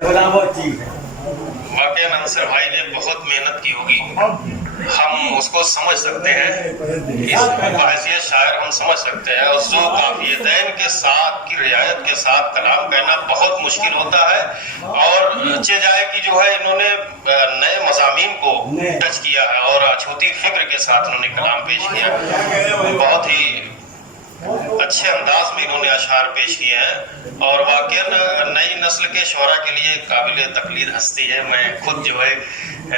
वाकई अंसर भाई ने बहुत मेहनत की होगी, हम उसको समझ सकते हैं, इस बहसियत शायर हम समझ सकते हैं। और जो काफियतैन के साथ की रियायत के साथ कलाम कहना बहुत मुश्किल होता है। और चे जाए कि जो है इन्होंने नए मज़ामीन को टच किया है और अछूती फिक्र के साथ इन्होंने कलाम पेश किया। बहुत ही अच्छे अंदाज में इन्होंने अशार पेश किए हैं और वाकई नई नस्ल के शोरा के लिए काबिल तकलीद हस्ती है। मैं खुद जो है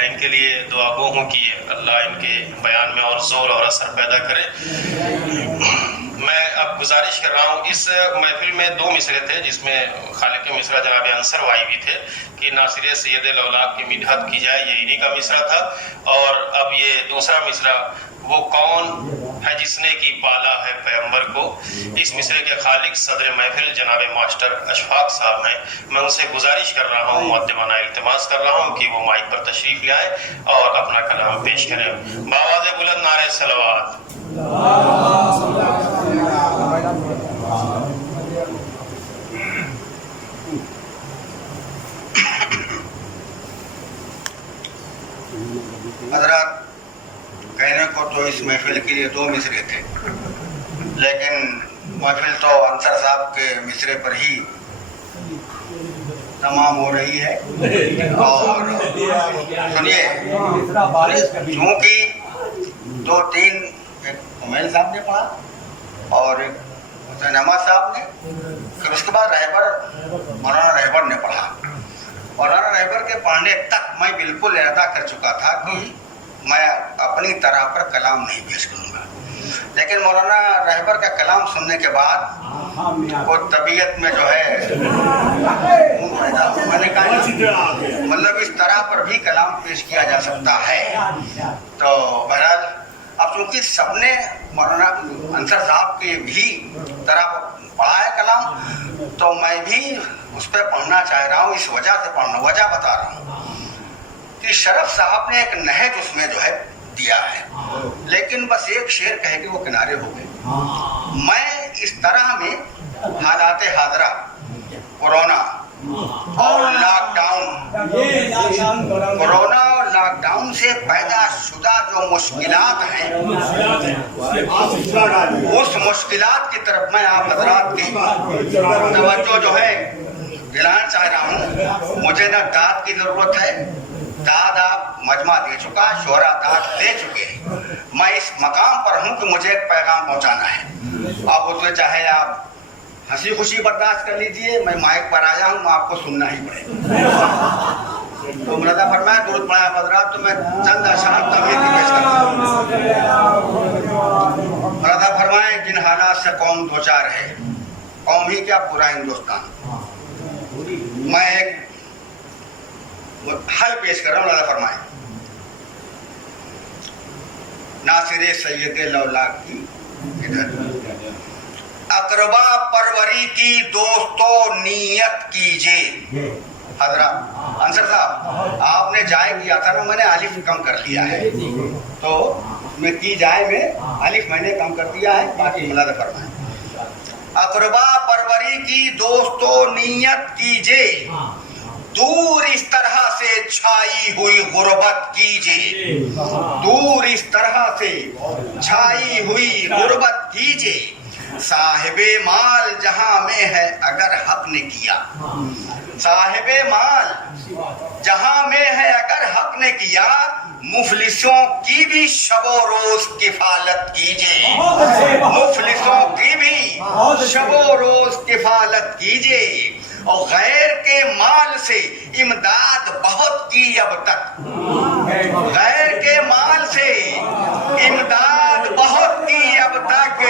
इनके लिए दुआ गो हूँ कि अल्लाह इनके बयान में और जोर और असर पैदा करे। मैं अब गुजारिश कर रहा हूँ, इस महफिल में 2 मिसरे थे जिसमें खालिक मिसरा जनाब अंसर भाई भी थे कि नासिर सैयद औलाद की मिदहत की जाए, ये इन्हीं का मिसरा था। और अब ये दूसरा मिसरा, वो कौन है जिसने की पाला है पैगंबर को, इस मिसरे के खालिक सदर महफिल जनाब मास्टर अशफाक साहब हैं। मैं उनसे गुजारिश कर रहा हूँ, मुअद्दिबाना इल्तिमास कर रहा हूँ कि वो माइक पर तशरीफ ले आए और अपना कलाम पेश करें। बावाज़े बुलंद नारे सलवात। हज़रात, कहने को तो इस महफिल के लिए 2 मिसरे थे, लेकिन महफिल तो अंसर साहब के मिसरे पर ही तमाम हो रही है। और सुनिए, चूँकि 2-3 एक उमैल साहब ने पढ़ा और एक हुसैन अहमद साहब ने, फिर उसके बाद मौलाना रहबर ने पढ़ा। मौलाना रहबर के पढ़ने तक मैं बिल्कुल इरादा कर चुका था कि मैं अपनी तरह पर कलाम नहीं पेश करूँगा, लेकिन मौलाना रहबर का कलाम सुनने के बाद वो तबीयत में जो है मैंने कहा मतलब इस तरह पर भी कलाम पेश किया जा सकता है। तो बहरहाल अब चूँकि सबने मौलाना अंसर साहब के भी तरह पढ़ा है कलाम, तो मैं भी उस पर पढ़ना चाह रहा हूँ। इस वजह से पढ़ना, वजह बता रहा हूँ कि शरफ साहब ने एक नहज उसमें जो है दिया है, लेकिन बस एक शेर कह के वो किनारे हो गए। मैं इस तरह में हालात हाजरा, कोरोना और लॉकडाउन से पैदा शुदा जो मुश्किलात हैं, उस मुश्किलात की तरफ मैं आप हजरात की तवज्जो जो है दिलाना चाह रहा हूँ। मुझे न दाद की जरूरत है, दाद आप मजमा दे चुका, शोरा दाद दे चुके हैं। मैं इस मकाम पर हूँ कि मुझे एक पैगाम पहुँचाना है। आप उसमें चाहे आप हंसी खुशी बर्दाश्त कर लीजिए, मैं माइक पर आया हूँ, आपको सुनना ही पड़ेगा। तो मुरादा फरमाए दुरूद पढ़ा हज़रात, तो मैं चंद अशआर तमीर की पेश करता हूँ। मुरादा फरमाए जिन हालात से कौम दो चार है, कौम ही क्या पूरा हिंदुस्तान। मैं एक हल पेश कर रहा हूँ। मुरादा फरमाए नासिर सैयद औलाद की अकरबा परवरी की दोस्तों नियत कीजिए। हजरत अंसर साहब, आपने जाए किया था ना, मैंने अलिफ कम कर लिया है, तो उसमें की जाए में अलिफ मैंने कम कर दिया है, बाकी मुलादा फरमाए। अकरबा परवरी की दोस्तों नियत कीजिए, दूर इस तरह से छाई हुई गुर्बत कीजिए, दूर इस तरह से छाई हुई गुर्बत कीजिए। साहिबे माल जहां में है अगर हक ने किया, साहिबे माल जहां में है अगर हक ने किया, मुफलिसों की भी शबो रोज किफालत कीजिए, मुफलिसों की भी शबो रोज किफालत कीजिए। और गैर के माल से इमदाद बहुत की अब तक, गैर के माल से इमदाद बहुत की अब तक।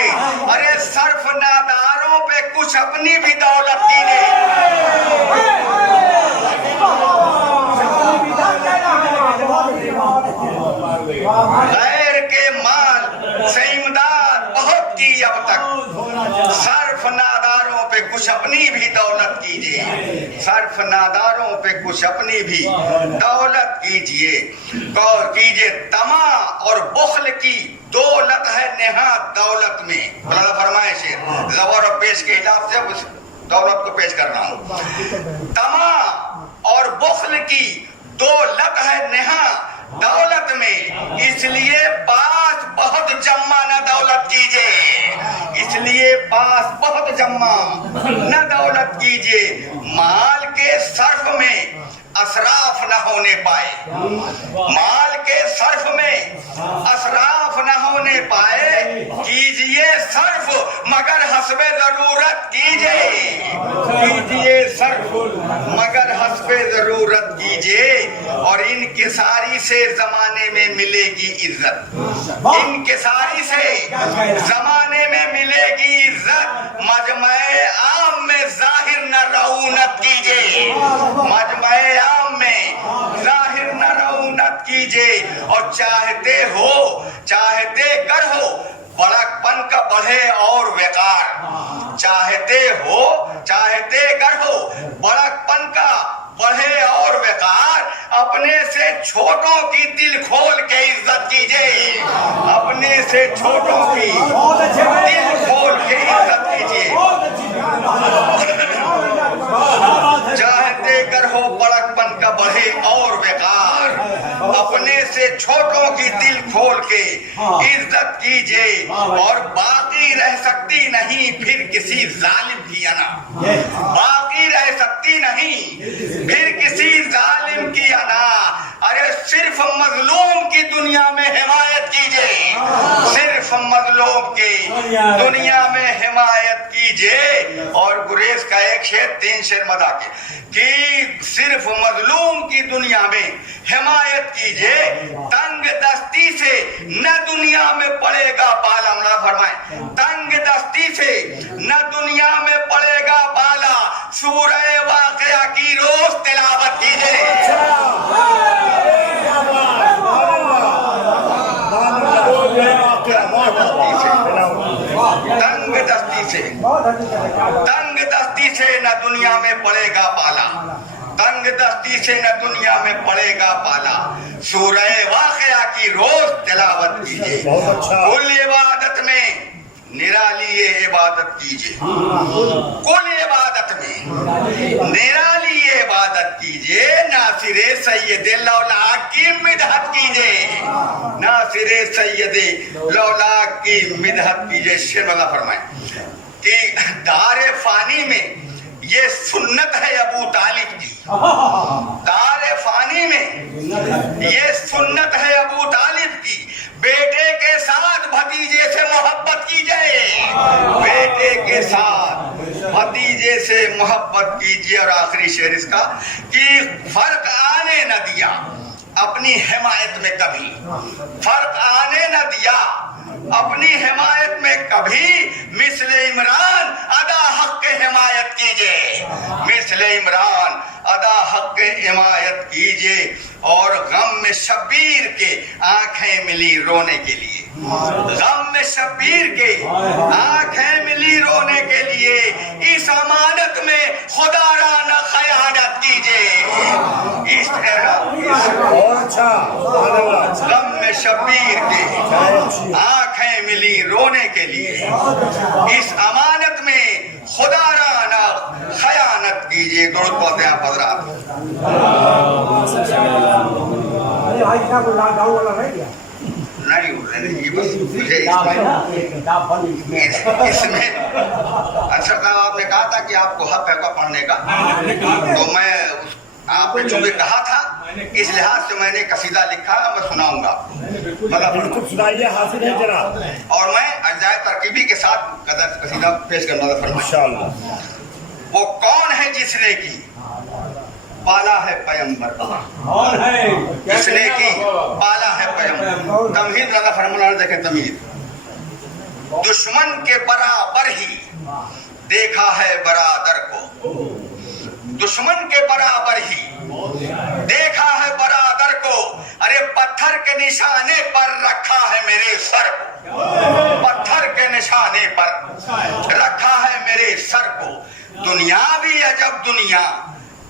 अरे सर्फ नादारों पे कुछ अपनी भी दौलत की ने, गैर के माल से इमदाद बहुत की अब तक। सर्फ नादारों पे कुछ अपनी भी दौलत कीजिए, सर्फ नादारों पे कुछ अपनी भी दौलत कीजिए। गौर कीजिए तमा और बुख्ल की दौलत है नेहा दौलत में। फरमाए शेर जबर और पेश के हिसाब से दौलत को पेश कर रहा हूं। तमा और बुख्ल की दो लत है नेहा दौलत में, इसलिए पास बहुत जम्मा न दौलत कीजिए, इसलिए पास बहुत जम्मा न दौलत कीजिए। माल के सर्फ में असराफ न होने पाए, माल के सर्फ में असराफ न होने पाए, कीजिए सर्फ मगर हस्बे जरूरत कीजिए, कीजिए सर्फ मगर हस्बे जरूरत कीजिए। और इनकिसारी से जमाने में मिलेगी इज्जत, इनकिसारी से जमाने में मिलेगी इज्जत। मजमे आम में जाहिर न रऊनत कीजिए, मजमे आम में जाहिर न रऊनत कीजिए। और चाहते कर हो बड़कपन का बढ़े और वेकार, चाहते कर हो बड़कपन का बढ़े और वेकार। अपने से छोटों की दिल खोल के इज्जत कीजिए, अपने से छोटों की दिल खोल के इज्जत कीजिए। चाहते कर हो बड़कपन का बढ़े और बेकार, अपने से छोटों की दिल खोल के इज्जत कीजिए। और बाकी रह सकती नहीं फिर किसी जालिम की अना, बाकी रह सकती नहीं फिर किसी जालिम की अना। अरे सिर्फ मजलूम की दुनिया में हिमायत कीजिए, सिर्फ मजलूम की दुनिया में हिमायत कीजिए। और गुरेज का एक शेर, 3 शेर मदा के, कि सिर्फ मजलूम की दुनिया में हिमायत कीजिए। तंग दस्ती से न दुनिया में पड़ेगा पाला, मौला फरमाए तंग दस्ती से न दुनिया में पड़ेगा पाला। सूरह वाक़िया की रोज तिलावत कीजिए, तंग दस्ती से न दुनिया में पड़ेगा पाला, तंग दस्ती से न दुनिया में पड़ेगा पाला। सूरह वाक़िया की रोज तिलावत कीजिए। कुल इबादत में निराली ये इबादत कीजिए, कुल इबादत में निराली ये इबादत कीजिए। नासिरे सैयदे लौलाक की मिदहत कीजिए, नासिरे सैयदे लौलाक की मिदहत कीजिए। शेर वाला फरमाए कि दारे फानी में ये सुन्नत है अबू तालिब की, दारे फानी में ये सुन्नत है अबू तालिब की। बेटे के साथ भतीजे से मोहब्बत कीजिए, बेटे के साथ भतीजे से मोहब्बत कीजिए। और आखिरी शेर इसका कि फर्क आने न दिया अपनी हिमायत में कभी, फर्क आने न दिया अपनी हिमायत में कभी। मिस्ले इमरान अदा हक के हिमायत कीजिए, मिस्ले इमरान अदा हक के हिमायत कीजिए। और गम में शब्बीर के आंखें मिली रोने के लिए, गम में शब्बीर के आंखें मिली रोने के लिए। इस अमानत में खुदाराना खयानत कीजिए, इस गम में शब्बीर के आंखें मिली रोने के लिए। इस अमानत में खुदाराना खयानत कीजिए। दुरूद पढ़ते हैं आप हज़रात। नहीं ये बस मुझे इसमें अंसर साहब आपने कहा था कि आपको हक है पढ़ने का, तो मैं आपने चूंकि कहा था इस लिहाज से मैंने कसीदा लिखा, मैं सुनाऊंगा, मतलब सुनाइए हासिल है जरा। और मैं अजाए तरकीबी के साथ कसीदा पेश करना था इंशाअल्लाह। वो कौन है जिसने की पाला है पैगंबर, कौन है जिसने की पाला है पैगंबर। तमहीद वाला फरमाना देखें, तमहीद दुश्मन के बराबर ही देखा है बरादर को, दुश्मन के बराबर ही देखा है बरादर को। अरे पत्थर के निशाने पर रखा है मेरे सर को, पत्थर के निशाने पर रखा है मेरे सर को। दुनिया भी अजब दुनिया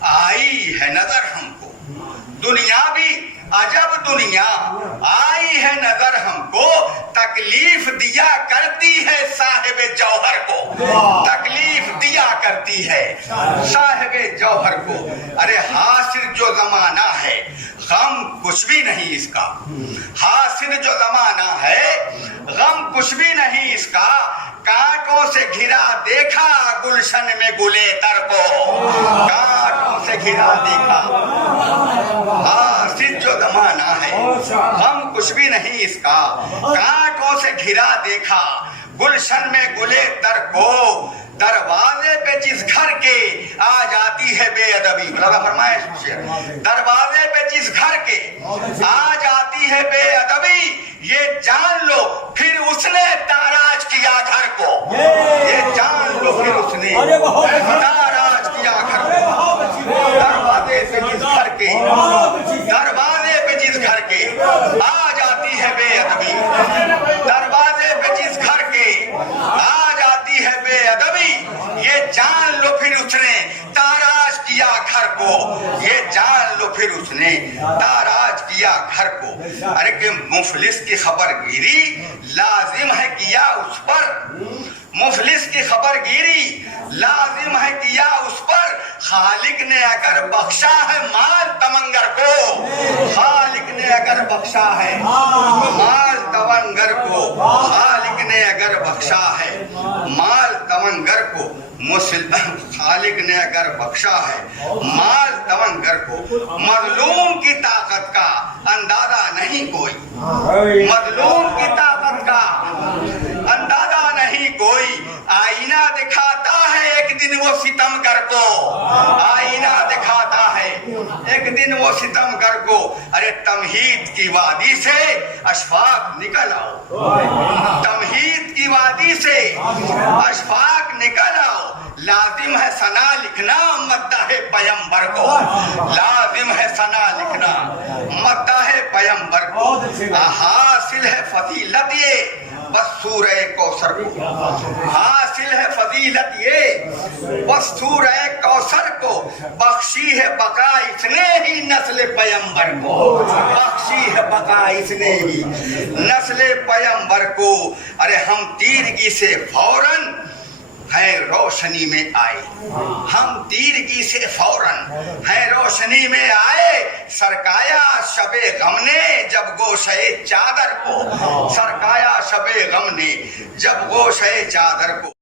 आई है नजर हमको, दुनिया भी अजब दुनिया आई है नजर हमको। तकलीफ दिया करती है साहिब जौहर को, तकलीफ दिया करती नहीं है साहिब जौहर को। अरे हासिल जो जमाना है गम कुछ भी नहीं इसका, हासिल जो जमाना है गम कुछ भी नहीं इसका, कांटों से घिरा देखा गुलशन में गुले तर को, कांटों से घिरा देखा। हासिल जो जमाना है गम कुछ भी नहीं इसका, कांटों से घिरा देखा गुलशन में गुले तर को, दरवाजे पे जिस घर के आ जाती है बेअदबी, फरमाइश, दरवाजे पे जिस घर के आ जाती है बेअदबी, ये जान लो फिर उसने ताराज किया घर को, ये जान लो फिर उसने ताराज किया घर को। दरवाजे पे जिस घर के, दरवाजे पे जिस घर के आ जाती है बेअदबी, दरवाजे पे जिस घर के आ जाती है बेअदबी, ये जान लो फिर उसने ताराज किया घर को, ये जान लो फिर उसने ताराज किया घर को। अरे कि मुफलिस की खबर गिरी लाजिम है किया उस पर, मुफलिस की खबर गिरी लाजिम है किया उस पर, खालिक ने अगर बख्शा है माल तमंगर को, खालिक ने अगर बख्शा है माल तमंगर को, खालिक ने अगर बख्शा है माल तमंगर को, खालिक ने अगर बख्शा है माल तमंगर को, मजलूम की ताकत का अंदाजा नहीं कोई, मजलूम की ताकत का अंदाजा नहीं कोई, आईना दिखाता है एक दिन वो सितमगर को, आईना दिखाता है एक दिन वो सितमगर को। अरे तमहीद की वादी से अशफाक निकल आओ, तमहीद की वादी से अशफाक निकल आओ, लाजिम है सना लिखना मद्दाहे पैगंबर को, लाजिम है सना लिखना मद्दाहे पैगंबर को। हासिल है फजीलत ये बस सूरह कौसर को, हासिल है फजीलत ये बस सूरह कौसर को, बख्शी है बका इसने ही नस्ल पैगंबर को, बख्शी है बका इसने ही नस्ल पैगंबर को। अरे हम तीरगी से फौरन है रोशनी में आए, हम तीरगी से फौरन है रोशनी में आए, सरकाया शबे गम ने जब गोशे चादर को, सरकाया शबे गम ने जब गोशे चादर को।